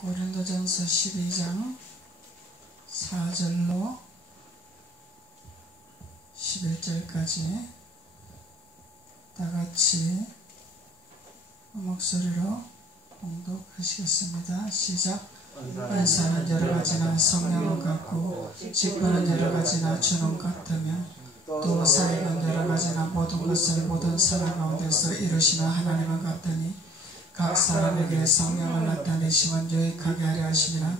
고린도전서 12장 4절로 11절까지 다같이 목소리로 봉독하시겠습니다. 시작. 은사는 여러가지나 성령은 같고 직분은 여러가지나 주는 같으며 또 사역은 여러가지나 모든 것을 모든 사람 가운데서 이루시는 하나님은 같으니 각 사람에게 성령을 나타내시면 유익하게 하려 하시니라.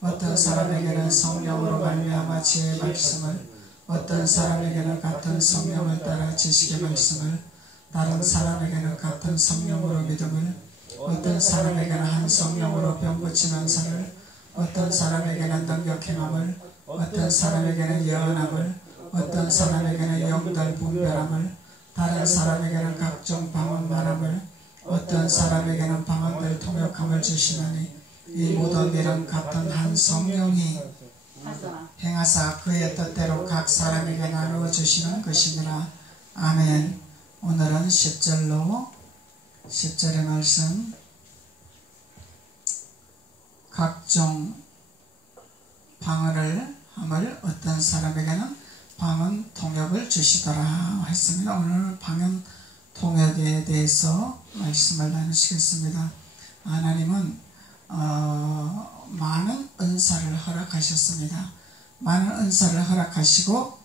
어떤 사람에게는 성령으로 말미암아 지혜의 말씀을, 어떤 사람에게는 같은 성령을 따라 지식의 말씀을, 다른 사람에게는 같은 성령으로 믿음을, 어떤 사람에게는 한 성령으로 병 고치는 은사를, 어떤 사람에게는 능력 행함을, 어떤 사람에게는 예언함을, 어떤 사람에게는 영들 분별함을, 다른 사람에게는 각종 방언 말함을, 어떤 사람에게는 방언들 통역함을 주시나니 이 모든 일은 같은 한 성령이 행하사 그의 뜻대로 각 사람에게 나누어 주시는 것이니라. 아멘. 오늘은 10절의 말씀, 각종 방언을 함을 어떤 사람에게는 방언 통역을 주시더라 했습니다. 오늘은 방언 통역에 대해서 말씀을 나누시겠습니다. 하나님은 많은 은사를 허락하셨습니다. 많은 은사를 허락하시고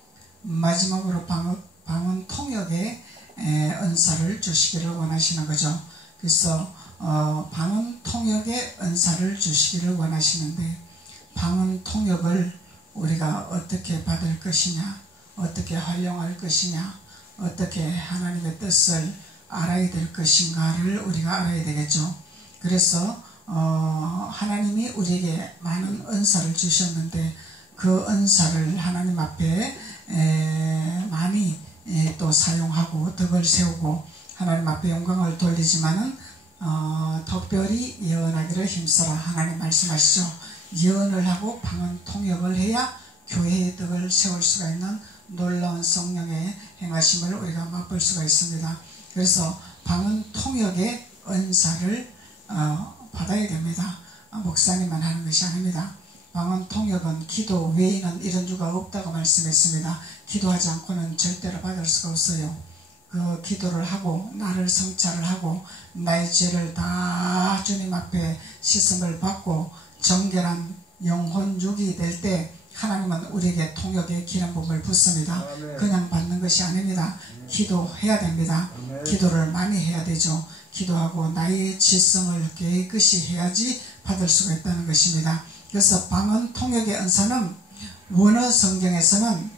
마지막으로 방언 통역에 은사를 주시기를 원하시는 거죠. 그래서 방언 통역의 은사를 주시기를 원하시는데, 방언 통역을 우리가 어떻게 받을 것이냐, 어떻게 활용할 것이냐, 어떻게 하나님의 뜻을 알아야 될 것인가를 우리가 알아야 되겠죠. 그래서 하나님이 우리에게 많은 은사를 주셨는데 그 은사를 하나님 앞에 많이 또 사용하고 덕을 세우고 하나님 앞에 영광을 돌리지만은 특별히 예언하기를 힘써라 하나님 말씀하시죠. 예언을 하고 방언 통역을 해야 교회의 덕을 세울 수가 있는 놀라운 성령의 행하심을 우리가 맛볼 수가 있습니다. 그래서 방언 통역의 은사를 받아야 됩니다. 목사님만 하는 것이 아닙니다. 방언 통역은 기도 외에는 이런 주가 없다고 말씀했습니다. 기도하지 않고는 절대로 받을 수가 없어요. 그 기도를 하고 나를 성찰을 하고 나의 죄를 다 주님 앞에 씻음을 받고 정결한 영혼 육이 될 때 하나님은 우리에게 통역의 기름 부음을 붓습니다. 그냥 받는 것이 아닙니다. 기도해야 됩니다. 기도를 많이 해야 되죠. 기도하고 나의 지성을 깨끗이 해야지 받을 수가 있다는 것입니다. 그래서 방언 통역의 은사는 원어 성경에서는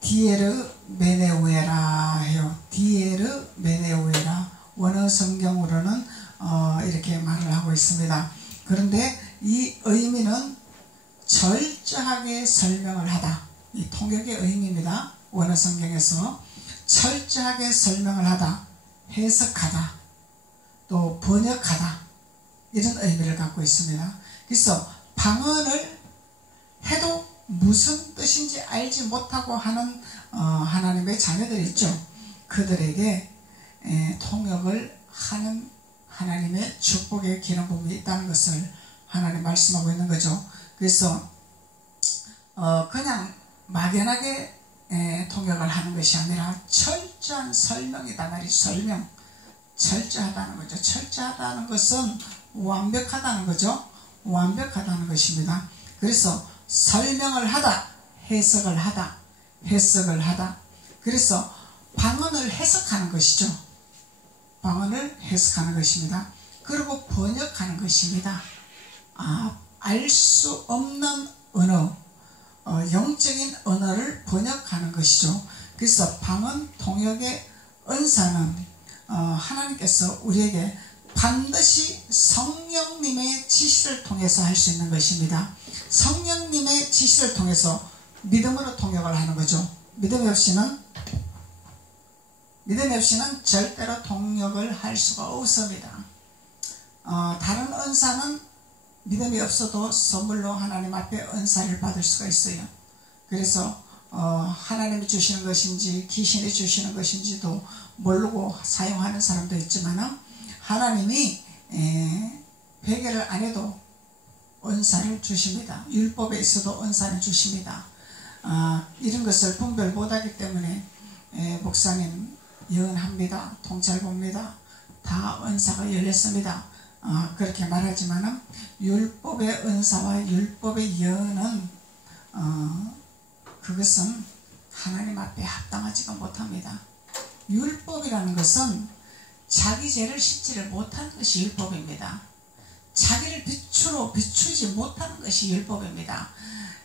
디에르 메네우에라 해요. 디에르 메네우에라. 원어 성경으로는 이렇게 말을 하고 있습니다. 그런데 이 의미는 철저하게 설명을 하다. 이 통역의 의미입니다. 원어 성경에서 철저하게 설명을 하다, 해석하다, 또 번역하다, 이런 의미를 갖고 있습니다. 그래서 방언을 해도 무슨 뜻인지 알지 못하고 하는 하나님의 자녀들 있죠. 그들에게 통역을 하는 하나님의 축복의 기름 부음이 있다는 것을 하나님 말씀하고 있는 거죠. 그래서 그냥 막연하게 통역을 하는 것이 아니라 철저한 설명이다 말이. 설명, 철저하다는 거죠. 철저하다는 것은 완벽하다는 거죠. 완벽하다는 것입니다. 그래서 설명을 하다, 해석을 하다, 해석을 하다. 그래서 방언을 해석하는 것이죠. 방언을 해석하는 것입니다. 그리고 번역하는 것입니다. 알 수 없는 언어, 영적인 언어를 번역하는 것이죠. 그래서 방언 통역의 은사는 하나님께서 우리에게 반드시 성령님의 지시를 통해서 할 수 있는 것입니다. 성령님의 지시를 통해서 믿음으로 통역을 하는 거죠. 믿음이 없이는 절대로 통역을 할 수가 없습니다. 다른 은사는 믿음이 없어도 선물로 하나님 앞에 은사를 받을 수가 있어요. 그래서 하나님이 주시는 것인지 귀신이 주시는 것인지도 모르고 사용하는 사람도 있지만 하나님이 회개를 안 해도 은사를 주십니다. 율법에 있어도 은사를 주십니다. 이런 것을 분별 못하기 때문에 목사님 예언합니다. 통찰 봅니다. 다 은사가 열렸습니다. 그렇게 말하지만은 율법의 은사와 율법의 예언은 그것은 하나님 앞에 합당하지가 못합니다. 율법이라는 것은 자기 죄를 씻지를 못하는 것이 율법입니다. 자기를 빛으로 비추지 못하는 것이 율법입니다.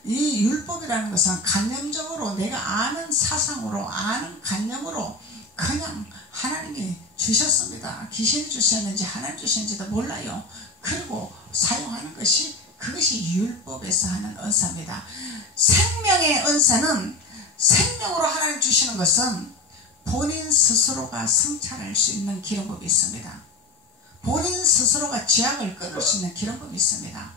이 율법이라는 것은 관념적으로 내가 아는 사상으로 아는 관념으로 그냥 하나님이 주셨습니다. 귀신이 주셨는지 하나님 주셨는지도 몰라요. 그리고 사용하는 것이 그것이 율법에서 하는 은사입니다. 생명의 은사는 생명으로 하나님 주시는 것은 본인 스스로가 성찰할 수 있는 기름법이 있습니다. 본인 스스로가 죄악을 끊을 수 있는 기름법이 있습니다.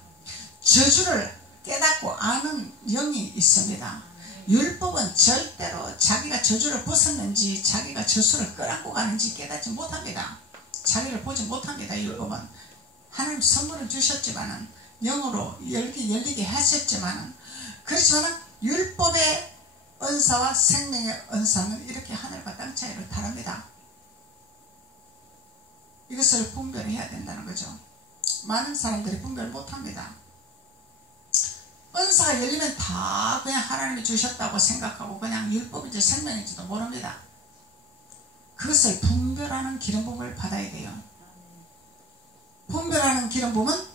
저주를 깨닫고 아는 영이 있습니다. 율법은 절대로 자기가 저주를 벗었는지 자기가 저주를 끌어안고 가는지 깨닫지 못합니다. 자기를 보지 못합니다. 율법은 하나님 선물을 주셨지만은 영으로 열리게 하셨지만은 그렇지만은 율법의 은사와 생명의 은사는 이렇게 하늘과 땅 차이를 다릅니다. 이것을 분별해야 된다는 거죠. 많은 사람들이 분별 못합니다. 은사가 열리면 다 그냥 하나님이 주셨다고 생각하고 그냥 율법인지 생명인지도 모릅니다. 그것을 분별하는 기름부음을 받아야 돼요. 분별하는 기름부음은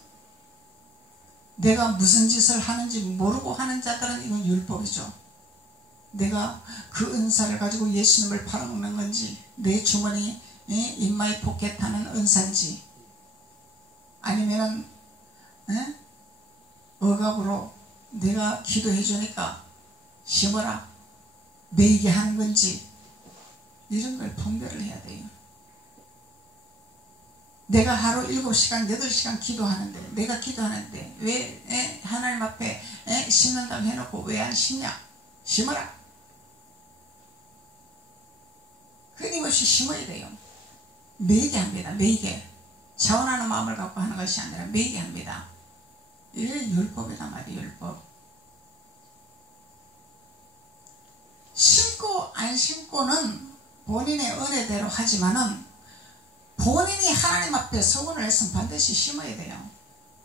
내가 무슨 짓을 하는지 모르고 하는 자들은 이건 율법이죠. 내가 그 은사를 가지고 예수님을 팔아먹는 건지 내 주머니 인마이 포켓하는 은사인지 아니면은 억압으로 내가 기도해 주니까 심어라 매이게 하는 건지 이런 걸 분별을 해야 돼요. 내가 하루 7시간 8시간 기도하는데 내가 기도하는데 왜 하나님 앞에 심는다고 해놓고 왜 안 심냐? 심어라. 끊임없이 심어야 돼요. 매이게 합니다. 매이게. 자원하는 마음을 갖고 하는 것이 아니라 매이게 합니다. 이게 율법이란 말이에요. 율법. 심고 안 심고는 본인의 은혜대로 하지만은 본인이 하나님 앞에 서원을 했으면 반드시 심어야 돼요.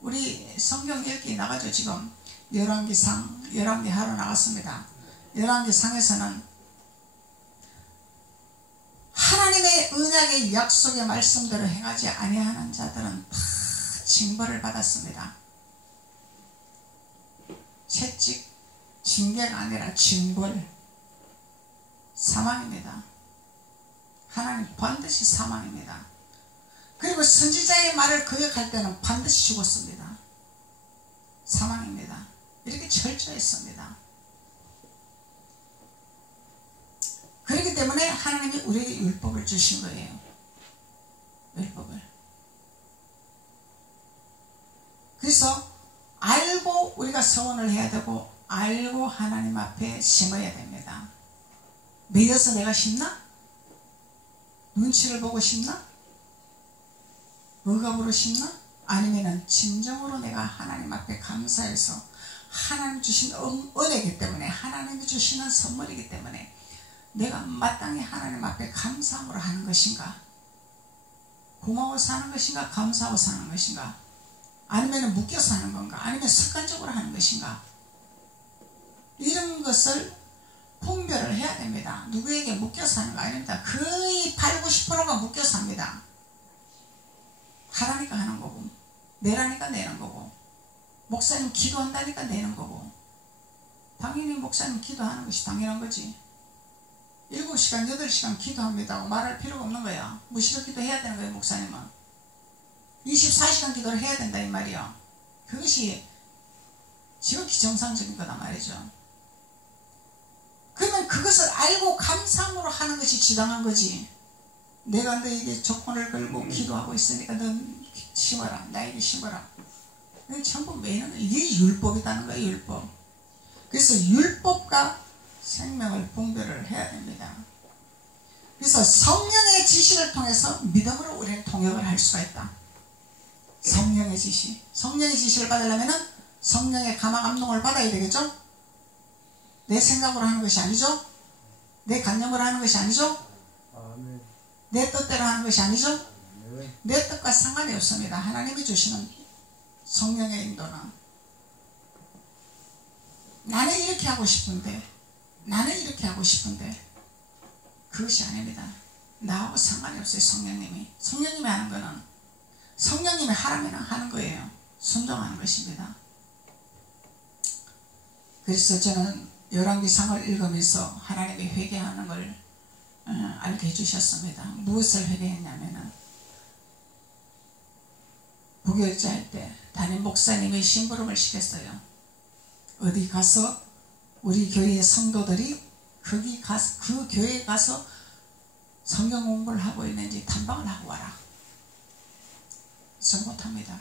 우리 성경 읽기 나가죠. 지금 열왕기상 11기 하러 나갔습니다. 열왕기상에서는 하나님의 언약의 약속의 말씀대로 행하지 아니하는 자들은 다 징벌을 받았습니다. 채찍, 징계가 아니라 징벌, 사망입니다. 하나님 반드시 사망입니다. 그리고 선지자의 말을 거역할 때는 반드시 죽었습니다. 사망입니다. 이렇게 철저했습니다. 그렇기 때문에 하나님이 우리에게 율법을 주신 거예요. 율법을. 그래서 알고 우리가 서원을 해야 되고 알고 하나님 앞에 심어야 됩니다. 매여서 내가 심나? 눈치를 보고 심나? 억압으로 심나? 아니면은 진정으로 내가 하나님 앞에 감사해서 하나님 주신 은혜이기 때문에 하나님이 주시는 선물이기 때문에 내가 마땅히 하나님 앞에 감사함으로 하는 것인가? 고마워서 하는 것인가? 감사하고 사는 것인가? 아니면 묶여서 하는 건가? 아니면 습관적으로 하는 것인가? 이런 것을 분별을 해야 됩니다. 누구에게 묶여서 하는 거 아닙니다. 거의 80, 90%가 묶여서 합니다. 하라니까 하는 거고 내라니까 내는 거고 목사님 기도한다니까 내는 거고 당연히 목사님 기도하는 것이 당연한 거지. 7시간 8시간 기도합니다 말할 필요가 없는 거야. 무시로 기도해야 되는 거예요. 목사님은 24시간 기도를 해야 된다 이 말이야. 그것이 지극히 정상적인 거다 말이죠. 그러면 그것을 알고 감사함으로 하는 것이 지당한 거지. 내가 너에게 조건을 걸고 기도하고 있으니까 넌 심어라. 나에게 심어라. 전부 매는 거야. 이게 율법이라는 거예요. 율법. 그래서 율법과 생명을 분별을 해야 됩니다. 그래서 성령의 지시를 통해서 믿음으로 우리는 통역을 할 수가 있다. 성령의 지시. 성령의 지시를 받으려면 성령의 감화 감동을 받아야 되겠죠? 내 생각으로 하는 것이 아니죠? 내 관념으로 하는 것이 아니죠? 내 뜻대로 하는 것이 아니죠? 내 뜻과 상관이 없습니다. 하나님이 주시는 성령의 인도는 나는 이렇게 하고 싶은데 그것이 아닙니다. 나하고 상관이 없어요. 성령님이 하는 거는 성령님이 하라면 하는 거예요. 순종하는 것입니다. 그래서 저는 열왕기상을 읽으면서 하나님이 회개하는 걸 알게 해주셨습니다. 무엇을 회개했냐면은 부교육자 할 때 담임 목사님이 심부름을 시켰어요. 어디 가서 우리 교회의 성도들이 그 교회에 가서 성경 공부를 하고 있는지 탐방을 하고 와라. 저 못합니다.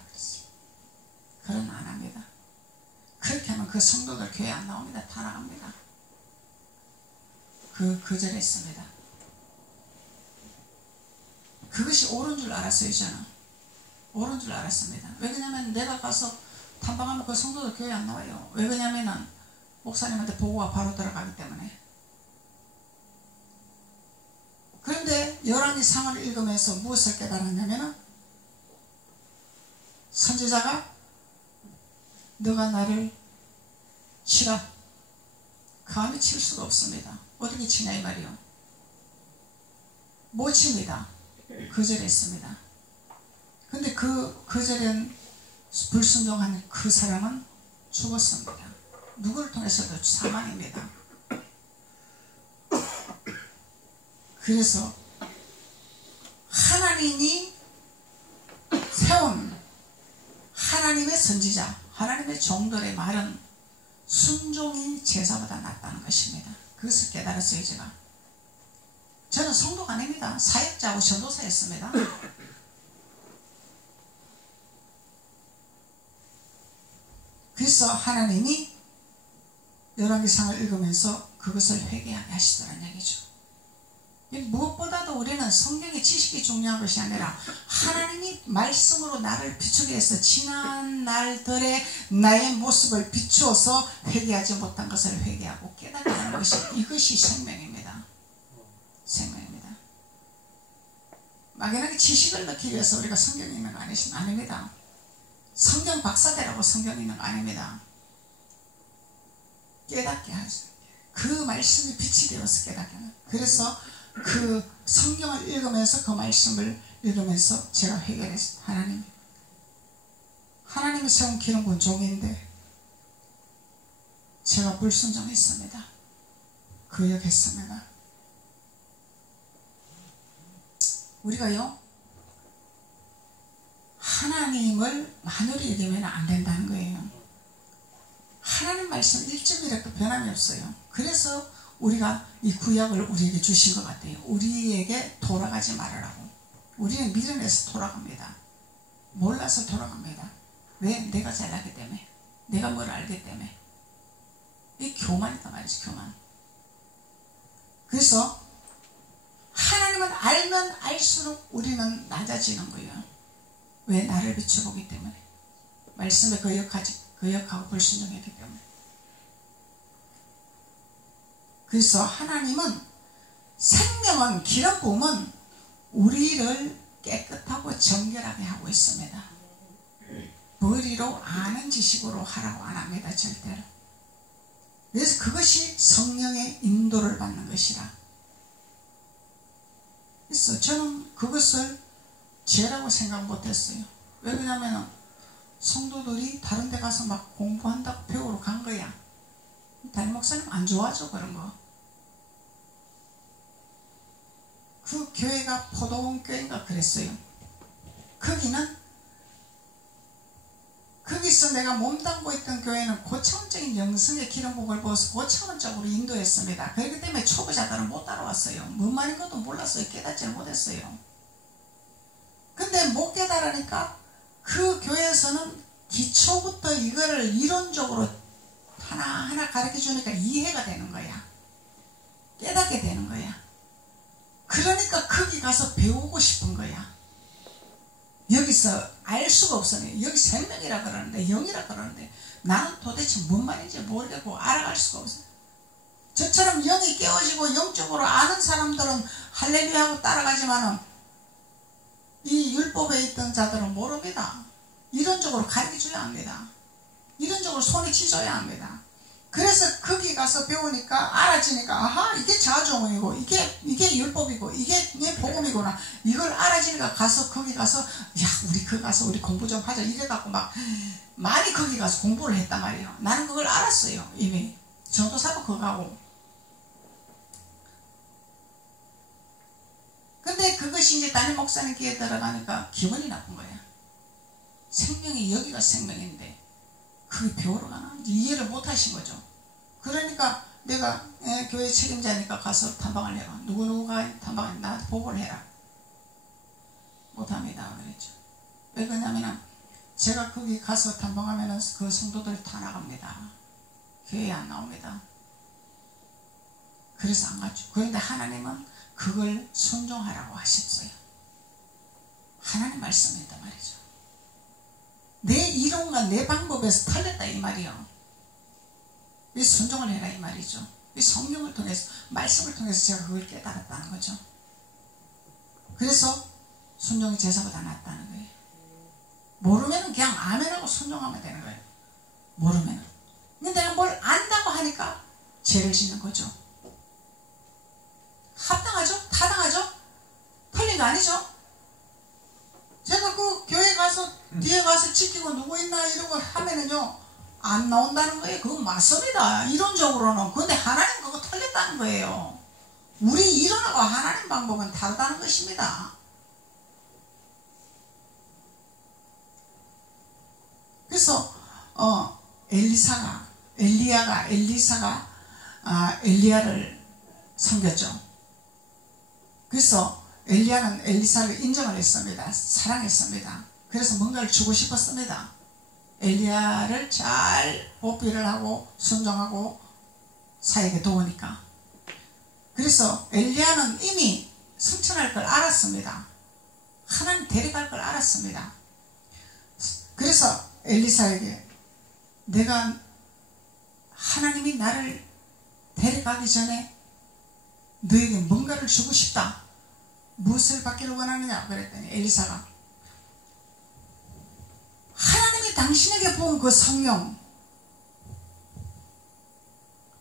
그런 안 합니다. 그렇게 하면 그 성도들 교회 안 나옵니다. 다 나갑니다. 거절했습니다. 그것이 옳은 줄 알았어요. 저는 옳은 줄 알았습니다. 왜 그러냐면 내가 가서 탐방하면 그 성도들 교회 안 나와요. 왜 그러냐면 목사님한테 보고가 바로 들어가기 때문에. 그런데 열왕기상을 읽으면서 무엇을 깨달았냐면 선지자가 너가 나를 치라. 감히 칠 수가 없습니다. 어떻게 치냐 이 말이요. 못 칩니다. 거절했습니다. 근데 그 거절한 불순종한 그 사람은 죽었습니다. 누구를 통해서도 사망입니다. 그래서 하나님이 세운 하나님의 선지자, 하나님의 종들의 말은 순종이 제사보다 낫다는 것입니다. 그것을 깨달았어요. 저는 성도가 아닙니다. 사역자하고 전도사였습니다. 그래서 하나님이 열왕기상을 읽으면서 그것을 회개하게 하시더란 얘기죠. 무엇보다도 우리는 성경의 지식이 중요한 것이 아니라 하나님이 말씀으로 나를 비추게 해서 지난 날들의 나의 모습을 비추어서 회개하지 못한 것을 회개하고 깨닫게 하는 것이 이것이 생명입니다. 생명입니다. 막연하게 지식을 넣기 위해서 우리가 성경 읽는 거 아닙니다. 성경 박사되라고 성경 읽는 거 아닙니다. 깨닫게 하죠. 그 말씀이 빛이 되어서 깨닫게 하는. 그래서 그 성경을 읽으면서 그 말씀을 읽으면서 제가 회개했어요. 하나님이 세운 기름부은 종인데 제가 불순종했습니다. 거역했습니다. 우리가요 하나님을 만으로 여기면 안 된다는 거예요. 하나님 말씀 1점이라도 변함이 없어요. 그래서 우리가 이 구약을 우리에게 주신 것 같아요. 우리에게 돌아가지 말으라고. 우리는 미련해서 돌아갑니다. 몰라서 돌아갑니다. 왜? 내가 잘나기 때문에. 내가 뭘 알기 때문에. 이 교만이다 말이지, 교만. 그래서 하나님은 알면 알수록 우리는 낮아지는 거예요. 왜? 나를 비춰보기 때문에. 말씀에 거역하고 불순종했기 때문에. 그래서 하나님은 생명은 기름 부음은 우리를 깨끗하고 정결하게 하고 있습니다. 머리로 아는 지식으로 하라고 안 합니다. 절대로. 그래서 그것이 성령의 인도를 받는 것이라. 그래서 저는 그것을 죄라고 생각 못했어요. 왜 그러냐면 성도들이 다른 데 가서 막 공부한다고 배우러 간 거야. 담임 목사님 안 좋아하죠 그런 거. 그 교회가 포도원 교회인가 그랬어요. 거기서 내가 몸담고 있던 교회는 고차원적인 영성의 기름부음을 보아서 고차원적으로 인도했습니다. 그렇기 때문에 초보자들은 못 따라왔어요. 뭔 말인 것도 몰랐어요. 깨닫지는 못했어요. 근데 못 깨달으니까 그 교회에서는 기초부터 이거를 이론적으로 하나하나 가르쳐 주니까 이해가 되는 거야. 깨닫게 되는 거야. 그러니까 거기 가서 배우고 싶은 거야. 여기서 알 수가 없으니 여기 생명이라 그러는데 영이라 그러는데 나는 도대체 뭔 말인지 모르겠고 알아갈 수가 없어요. 저처럼 영이 깨어지고 영적으로 아는 사람들은 할렐루야 하고 따라가지만은 이 율법에 있던 자들은 모릅니다. 이론적으로 가르쳐줘야 합니다. 이론적으로 손에 쥐줘야 합니다. 그래서 거기 가서 배우니까 알아지니까 아하 이게 자종이고 이게 율법이고 이게 복음이구나 이걸 알아지니까 가서 거기 가서 야 우리 거기 가서 우리 공부 좀 하자 이래갖고 막 많이 거기 가서 공부를 했단 말이에요. 나는 그걸 알았어요. 이미 전도사도 그거 하고. 근데 그것이 이제 담임 목사님 귀에 들어가니까 기분이 나쁜 거야. 생명이 여기가 생명인데 그게 배우러 가나? 이해를 못 하신 거죠. 그러니까 내가 교회 책임자니까 가서 탐방을 해라. 누구누구가 탐방을 나한테 보고를 해라. 못합니다. 그랬죠. 왜 그러냐면 제가 거기 가서 탐방하면 그 성도들 다 나갑니다. 교회에 안 나옵니다. 그래서 안 갔죠. 그런데 하나님은 그걸 순종하라고 하셨어요. 하나님 말씀이다 말이죠. 내 이론과 내 방법에서 틀렸다 이 말이요. 이 순종을 해라 이 말이죠. 이 성령을 통해서 말씀을 통해서 제가 그걸 깨달았다는 거죠. 그래서 순종이 제사보다 낫다는 거예요. 모르면 그냥 아멘하고 순종하면 되는 거예요. 모르면. 근데 내가 뭘 안다고 하니까 죄를 짓는 거죠. 합당하죠? 타당하죠? 틀린 거 아니죠? 제가 그 교회 가서 뒤에 가서 지키고 누구 있나 이러고 하면은요 안 나온다는 거예요. 그건 맞습니다. 이론적으로는. 근데 하나님 그거 틀렸다는 거예요. 우리 이론하고 하나님 방법은 다르다는 것입니다. 그래서 엘리사가 엘리야를 섬겼죠. 그래서 엘리야는 엘리사를 인정을 했습니다. 사랑했습니다. 그래서 뭔가를 주고 싶었습니다. 엘리야를 잘 보필을 하고 순종하고 사역에 도우니까. 그래서 엘리야는 이미 승천할 걸 알았습니다. 하나님 데려갈 걸 알았습니다. 그래서 엘리사에게 내가 하나님이 나를 데려가기 전에 너에게 뭔가를 주고 싶다. 무엇을 받기를 원하느냐 그랬더니 엘리사가 하나님이 당신에게 부은 그 성령,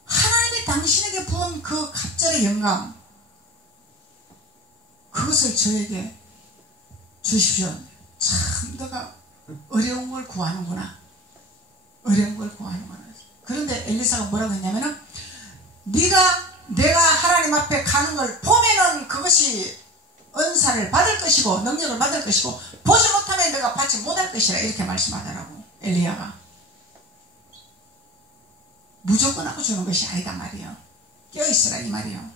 하나님이 당신에게 부은 그 갑절의 영감, 그것을 저에게 주십시오. 참 너가 어려운 걸 구하는구나. 어려운 걸 구하는구나. 그런데 엘리사가 뭐라고 했냐면은 내가 하나님 앞에 가는 걸 보면은 그것이 은사를 받을 것이고 능력을 받을 것이고 보지 못하면 내가 받지 못할 것이라 이렇게 말씀하더라고. 엘리야가 무조건 하고 주는 것이 아니다 말이요. 껴있으라 이 말이요.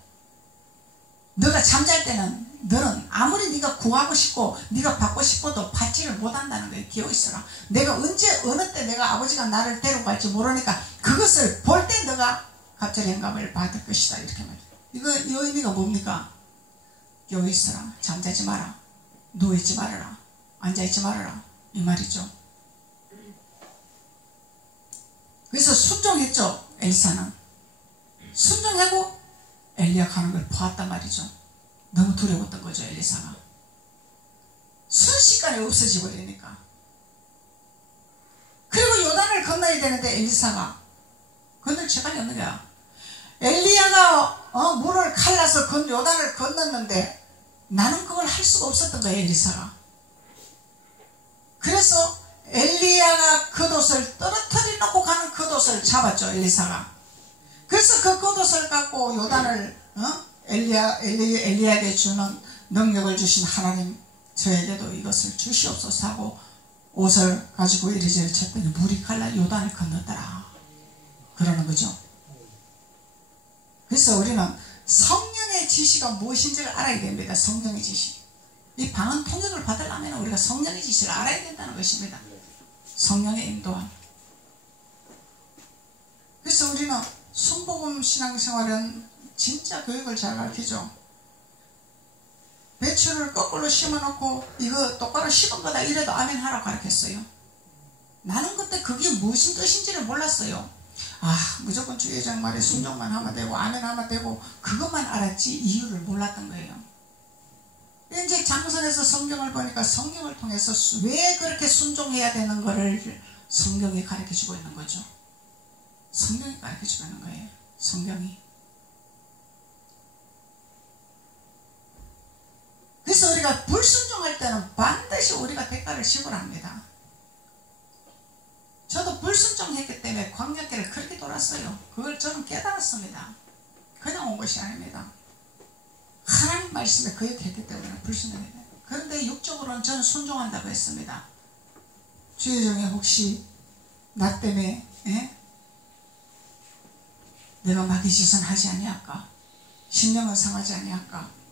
너가 잠잘 때는 너는 아무리 네가 구하고 싶고 네가 받고 싶어도 받지를 못한다는 거예요. 껴있으라. 내가 언제 어느 때 내가 아버지가 나를 데려갈지 모르니까 그것을 볼 때 너가 갑자기 영감을 받을 것이다 이렇게 말이에요. 이 의미가 뭡니까? 껴있으라. 잠자지 마라. 누워있지 말아라. 앉아있지 말아라. 이 말이죠. 그래서 순종했죠. 엘사는. 순종하고 엘리야 가는 걸 보았단 말이죠. 너무 두려웠던 거죠. 엘리사가. 순식간에 없어져 버리니까. 그리고 요단을 건너야 되는데 엘리사가 건널 시간이 없는 거야. 엘리야가 물을 갈라서 요단을 건넜는데 나는 그걸 할 수가 없었던 거야. 엘리사가. 그래서 엘리야가 겉옷을 떨어뜨려 놓고 가는 겉옷을 잡았죠. 엘리사가. 그래서 그 겉옷을 갖고 요단을 엘리야에게 주는 능력을 주신 하나님 저에게도 이것을 주시옵소서 하고 옷을 가지고 이리저리 쳤더니 물이 갈라 요단을 건넜더라. 그러는 거죠. 그래서 우리는 성령의 지시가 무엇인지를 알아야 됩니다. 성령의 지시. 이 방언 통역을 받으려면 우리가 성령의 지시를 알아야 된다는 것입니다. 성령의 인도함. 그래서 우리는 순복음 신앙생활은 진짜 교육을 잘 가르치죠. 배추를 거꾸로 심어놓고 이거 똑바로 심은 거다 이래도 아멘 하라고 가르쳤어요. 나는 그때 그게 무슨 뜻인지를 몰랐어요. 무조건 주의장 말에 순종만 하면 되고 아멘 하면 되고 그것만 알았지 이유를 몰랐던 거예요. 이제 장선에서 성경을 보니까 성경을 통해서 왜 그렇게 순종해야 되는 거를 성경이 가르쳐주고 있는 거죠. 성경이 가르쳐주고 있는 거예요. 성경이. 그래서 우리가 불순종할 때는 반드시 우리가 대가를 지불합니다. 저도 불순종했기 때문에 광야길을 그렇게 돌았어요. 그걸 저는 깨달았습니다. 그냥 온 것이 아닙니다. 하나님 말씀에 거역했기 때문에 불순종했어요. 그런데 육적으로는 저는 순종한다고 했습니다. 주의종에 혹시 나 때문에 내가 마귀짓은 하지 아니할까? 심령은 상하지 아니할까?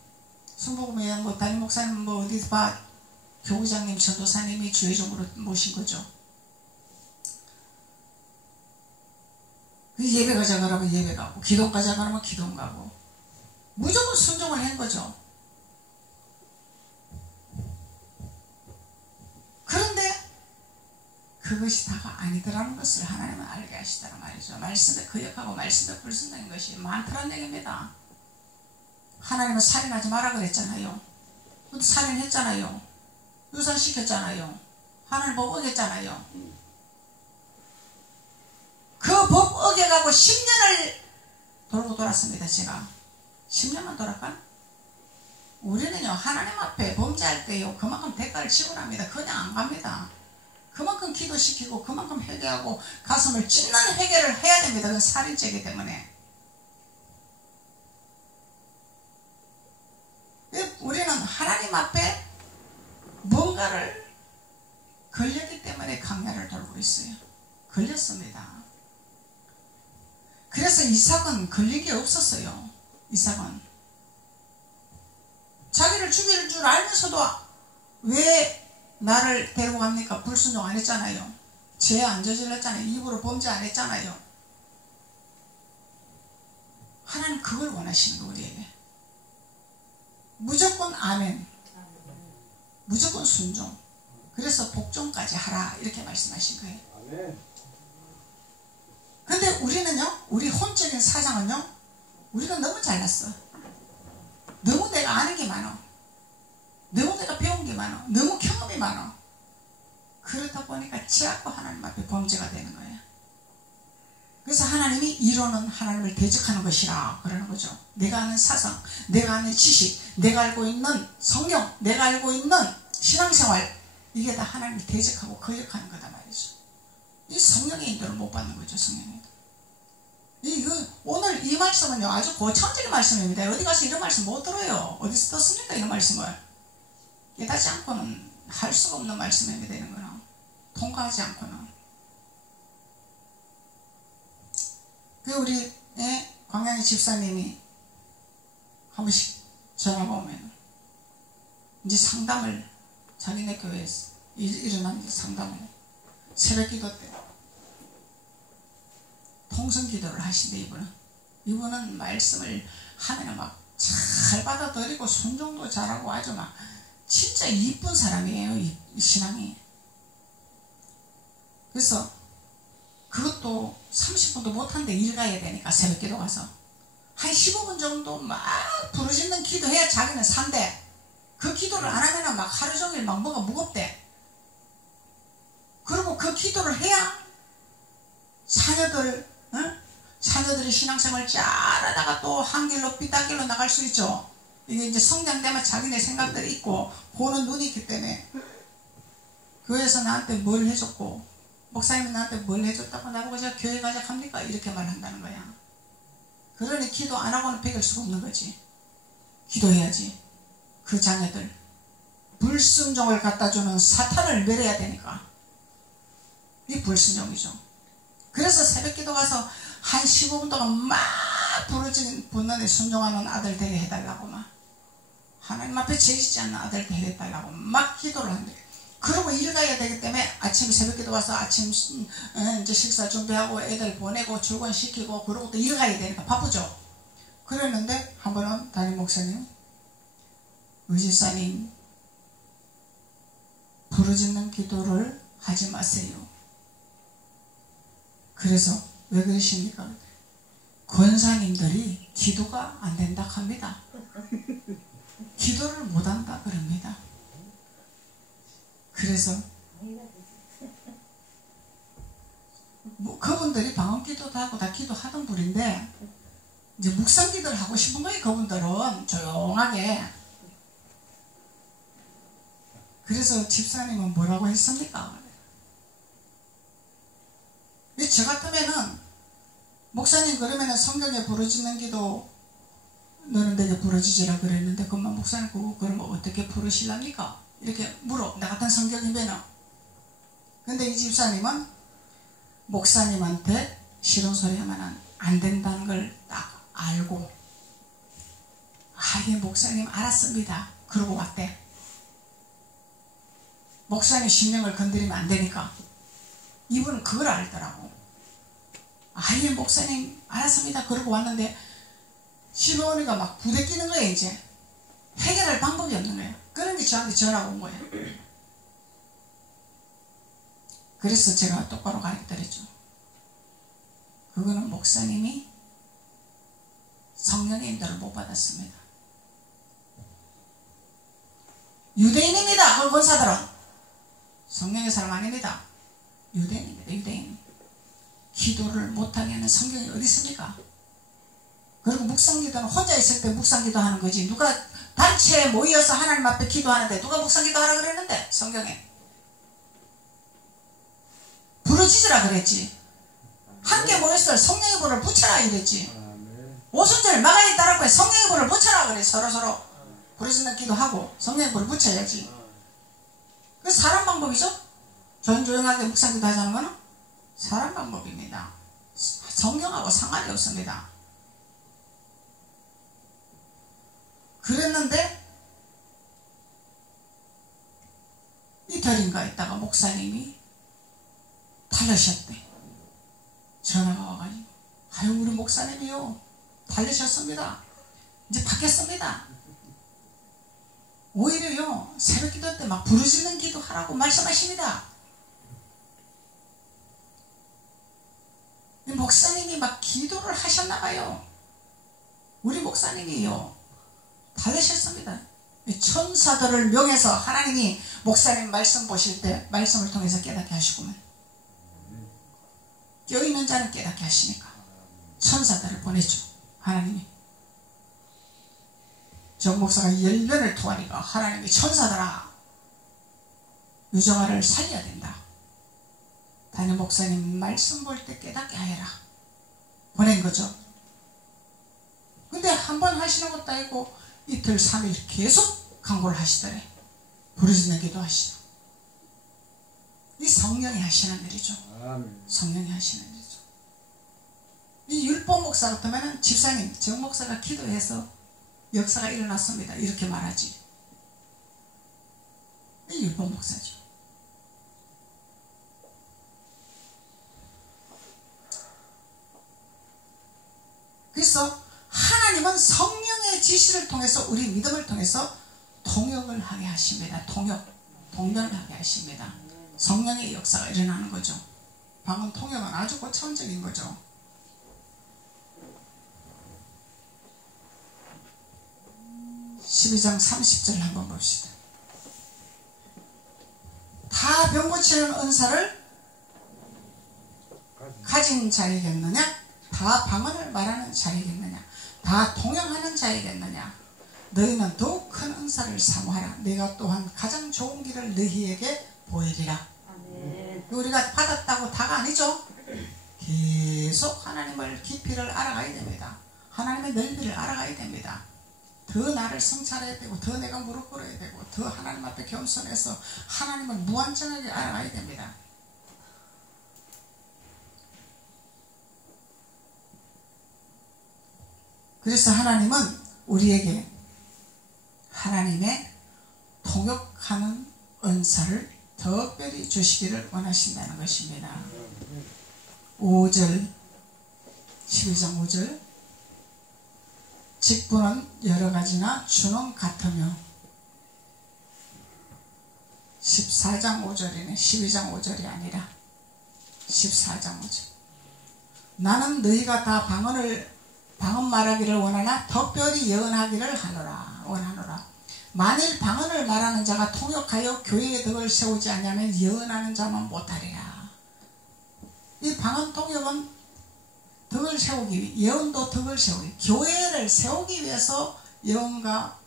순복음에 담임 목사님 어디서 봐 교구장님 전도사님이 주의종으로 모신 거죠. 예배 가자 그러면 예배 가고 기도 가자 그러면 기도 가고 무조건 순종을 한 거죠. 그런데 그것이 다가 아니더라는 것을 하나님은 알게 하시더란 말이죠. 말씀에 거역하고 말씀에 불순종인 것이 많더란 얘기입니다. 하나님은 살인하지 마라 그랬잖아요. 근데 살인했잖아요. 유산시켰잖아요. 하나님 법 어겼잖아요. 그 법 어겨가고 10년을 돌고 돌았습니다. 제가 10년만 돌아가? 우리는요 하나님 앞에 범죄할 때요 그만큼 대가를 지불합니다. 그냥 안 갑니다. 그만큼 기도시키고 그만큼 회개하고 가슴을 찢는 회개를 해야 됩니다. 그건 살인죄이기 때문에. 우리는 하나님 앞에 뭔가를 걸렸기 때문에 광야를 돌고 있어요. 걸렸습니다. 그래서 이삭은 걸린 게 없었어요. 이삭은 자기를 죽일 줄 알면서도 왜 나를 데리고 갑니까? 불순종 안 했잖아요. 죄 안 저질렀잖아요. 입으로 범죄 안 했잖아요. 하나님 그걸 원하시는 거 우리에게. 무조건 아멘, 무조건 순종. 그래서 복종까지 하라 이렇게 말씀하신 거예요. 아멘. 근데 우리는요, 우리 혼적인 사상은요, 우리가 너무 잘났어. 너무 내가 아는 게 많아. 너무 내가 배운 게 많아. 너무 경험이 많아. 그러다 보니까 자꾸 하나님 앞에 범죄가 되는 거예요. 그래서 하나님이 이론은 하나님을 대적하는 것이라 그러는 거죠. 내가 아는 사상, 내가 아는 지식, 내가 알고 있는 성경, 내가 알고 있는 신앙생활, 이게 다 하나님을 대적하고 거역하는 거다 말이죠. 이 성령의 인도를 못 받는 거죠. 성령의 인도. 오늘 이 말씀은요 아주 고차원적인 말씀입니다. 어디 가서 이런 말씀 못 들어요. 어디서 듣습니까 이런 말씀을. 깨닫지 않고는 할 수가 없는 말씀입니다. 이런 거는 통과하지 않고는. 우리 광양의 집사님이 한 번씩 전화가 오면 이제 상담을 자기네 교회에서 일어난 상담을 새벽 기도 때 통성 기도를 하신대. 이분은 말씀을 하면 막 잘 받아들이고 순종도 잘하고 아주 막 진짜 이쁜 사람이에요. 이 신앙이. 그래서 그것도 30분도 못한데 일 가야 되니까 새벽 기도 가서 한 15분 정도 막 부르짖는 기도해야 자기는 산대. 그 기도를 안 하면 막 하루 종일 막 뭐가 무겁대. 그리고 그 기도를 해야 자녀들이 신앙생활 잘하다가 또 한 길로 삐딱길로 나갈 수 있죠. 이게 이제 성장되면 자기네 생각들이 있고 보는 눈이 있기 때문에. 교회에서 나한테 뭘 해줬고 목사님이 나한테 뭘 해줬다고 나보고 제가 교회 가자 합니까? 이렇게 말한다는 거야. 그러니 기도 안 하고는 배길 수가 없는 거지. 기도해야지. 그 자녀들 불순종을 갖다주는 사탄을 멸해야 되니까. 이 불순종이죠. 그래서 새벽 기도 가서 한 15분 동안 막 부르짖는 순종하는 아들 되게 해달라고 막 하나님 앞에 죄짓지 않는 아들 되게 해달라고 막 기도를 한대. 그러고 일 가야 되기 때문에 아침 새벽 기도 와서 아침 이제 식사 준비하고 애들 보내고 출근시키고 그러고 또 일 가야 되니까 바쁘죠. 그랬는데 한 번은 담임 목사님 의지사님 부르짖는 기도를 하지 마세요. 그래서 왜 그러십니까? 권사님들이 기도가 안 된다 합니다. 기도를 못한다 그럽니다. 그래서 그분들이 방언기도도 하고 다 기도하던 분인데 이제 묵상기도를 하고 싶은 거예요. 그분들은 조용하게. 그래서 집사님은 뭐라고 했습니까? 저 같으면은 목사님 그러면은 성경에 부르짖는 기도 너는 내게 부르짖으라 그랬는데 그만 목사님 그거 그러면 어떻게 부르실랍니까? 이렇게 물어. 나 같은 성경이면은. 근데 이 집사님은 목사님한테 싫은 소리 하면 안 된다는 걸 딱 알고 예 목사님 알았습니다. 그러고 왔대. 목사님 심령을 건드리면 안 되니까. 이분은 그걸 알더라고. 예 목사님 알았습니다. 그러고 왔는데 집에 오니까 막 부대끼는 거예요. 이제 해결할 방법이 없는 거예요. 그러니 저한테 전화가 온 거예요. 그래서 제가 똑바로 가르쳐드렸죠. 그거는 목사님이 성령의 인도를 못 받았습니다. 유대인입니다. 그 권사들은 성령의 사람 아닙니다. 유대인입니다. 유대인. 기도를 못하게 하는 성경이 어디 있습니까? 그리고 묵상기도는 혼자 있을 때 묵상기도 하는 거지. 누가 단체에 모여서 하나님 앞에 기도하는데 누가 묵상기도 하라 그랬는데 성경에 부르짖으라 그랬지. 함께 모였을 성령의 불을 붙여라 이랬지. 오순절 마가에 따라고 성령의 불을 붙여라 그래. 서로서로 부르짖는 기도하고 성령의 불을 붙여야지. 그 사람 방법이죠. 조용조용하게 묵상기도 하자는 거는 사람 방법입니다. 성경하고 상관이 없습니다. 그랬는데 이틀인가 있다가 목사님이 달르셨대. 전화가 와가지고 우리 목사님이요 달리셨습니다. 이제 바뀌었습니다. 오히려요 새벽기도 때 막 부르짖는 기도하라고 말씀하십니다. 목사님이 막 기도를 하셨나봐요. 우리 목사님이요 달리셨습니다. 천사들을 명해서 하나님이 목사님 말씀 보실 때 말씀을 통해서 깨닫게 하시구만. 껴있는 자는 깨닫게 하시니까 천사들을 보내죠. 하나님이. 정 목사가 10년을 통하니까 하나님이 천사들아 유정아를 살려야 된다. 담임 목사님 말씀 볼 때 깨닫게 하여라. 보낸 거죠. 근데 한 번 하시는 것도 아니고 이틀 3일 계속 강구를 하시더래. 부르짖는 기도 하시죠. 이 성령이 하시는 일이죠. 성령이 하시는 일이죠. 이 율법 목사 같으면 집사님 정 목사가 기도해서 역사가 일어났습니다. 이렇게 말하지. 이 율법 목사죠. 그래서 하나님은 성령의 지시를 통해서 우리 믿음을 통해서 통역을 하게 하십니다. 동력을 하게 하십니다. 성령의 역사가 일어나는 거죠. 방금 통역은 아주 고차원적인 거죠. (12장) 30절 한번 봅시다. 다 병 고치는 은사를 가진 자이겠느냐? 다 방언을 말하는 자이겠느냐? 다 통역하는 자이겠느냐? 너희는 더욱 큰 은사를 사모하라. 내가 또한 가장 좋은 길을 너희에게 보이리라. 아멘. 우리가 받았다고 다가 아니죠. 계속 하나님을 깊이를 알아가야 됩니다. 하나님의 넓이를 알아가야 됩니다. 더 나를 성찰해야 되고 더 내가 무릎 꿇어야 되고 더 하나님 앞에 겸손해서 하나님을 무한정하게 알아가야 됩니다. 그래서 하나님은 우리에게 하나님의 통역하는 은사를 특별히 주시기를 원하신다는 것입니다. 5절 12장 5절 직분은 여러 가지나 주는 같으며 14장 5절이네. 12장 5절이 아니라 14장 5절. 나는 너희가 다 방언 말하기를 원하나 특별히 예언하기를 원하노라. 만일 방언을 말하는 자가 통역하여 교회의 덕을 세우지 않으면 예언하는 자만 못하리라. 이 방언 통역은 덕을 세우기 위해, 예언도 덕을 세우기, 교회를 세우기 위해서 예언과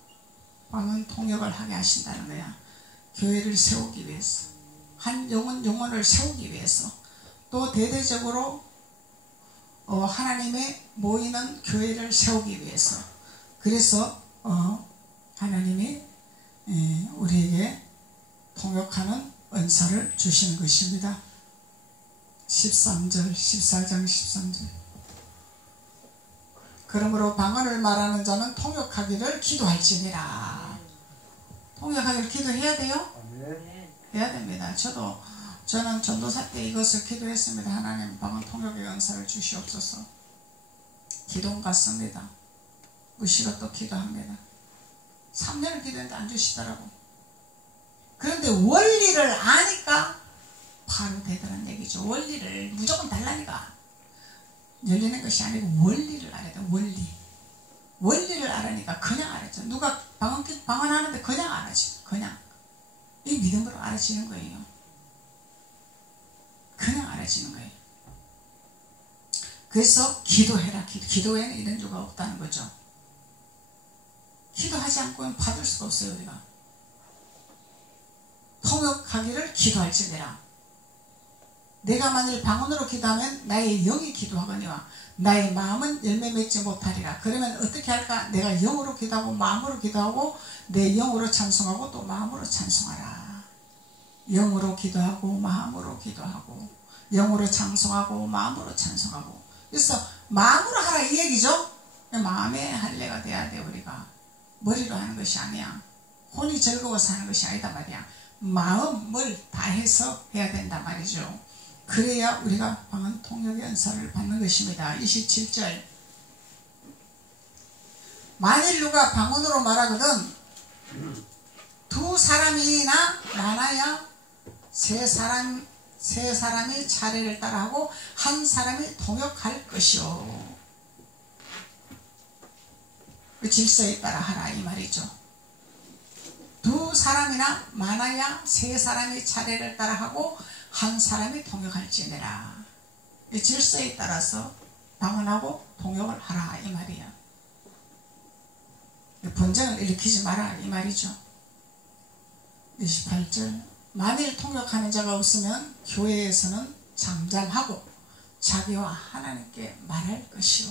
방언 통역을 하게 하신다는 거야. 교회를 세우기 위해서, 한 영혼을 세우기 위해서, 또 대대적으로 하나님의 모이는 교회를 세우기 위해서. 그래서 하나님이 우리에게 통역하는 은사를 주시는 것입니다. 13절, 14장 13절. 그러므로 방언을 말하는 자는 통역하기를 기도할지니라. 통역하기를 기도해야 돼요? 해야 됩니다. 저는 전도사 때 이것을 기도했습니다. 하나님 방언 통역의 은사를 주시옵소서. 기도는 같습니다. 무시로 또 기도합니다. 3년을 기도했는데 안 주시더라고. 그런데 원리를 아니까 바로 되더란 얘기죠. 원리를 무조건 달라니까 열리는 것이 아니고 원리를 알아야 돼. 원리를 알아니까 그냥 알았죠. 누가 방언하는데 그냥 알아지. 그냥 이 믿음으로 알아지는 거예요. 그냥 알아지는 거예요. 그래서 기도해라. 기도에는 이런 수가 없다는 거죠. 기도하지 않고는 받을 수가 없어요. 우리가 통역하기를 기도할지니라. 내가 만일 방언으로 기도하면 나의 영이 기도하거니와 나의 마음은 열매 맺지 못하리라. 그러면 어떻게 할까? 내가 영으로 기도하고 마음으로 기도하고 내 영으로 찬송하고 또 마음으로 찬송하라. 영으로 기도하고 마음으로 기도하고 영으로 찬송하고 마음으로 찬송하고. 그래서 마음으로 하라 이 얘기죠. 마음의 할례가 돼야 돼. 우리가 머리로 하는 것이 아니야. 혼이 즐거워서 하는 것이 아니다 말이야. 마음을 다해서 해야 된단 말이죠. 그래야 우리가 방언 통역의 은사를 받는 것입니다. 27절. 만일 누가 방언으로 말하거든 두 사람이나 많아야 세 사람이 차례를 따라하고 한 사람이 통역할 것이요. 그 질서에 따라 하라 이 말이죠. 두 사람이나 많아야 세 사람이 차례를 따라하고 한 사람이 통역할지니라. 이 질서에 따라서 방언하고 통역을 하라 이 말이야. 분쟁을 일으키지 마라 이 말이죠. 28절. 만일 통역하는 자가 없으면 교회에서는 잠잠하고 자기와 하나님께 말할 것이요.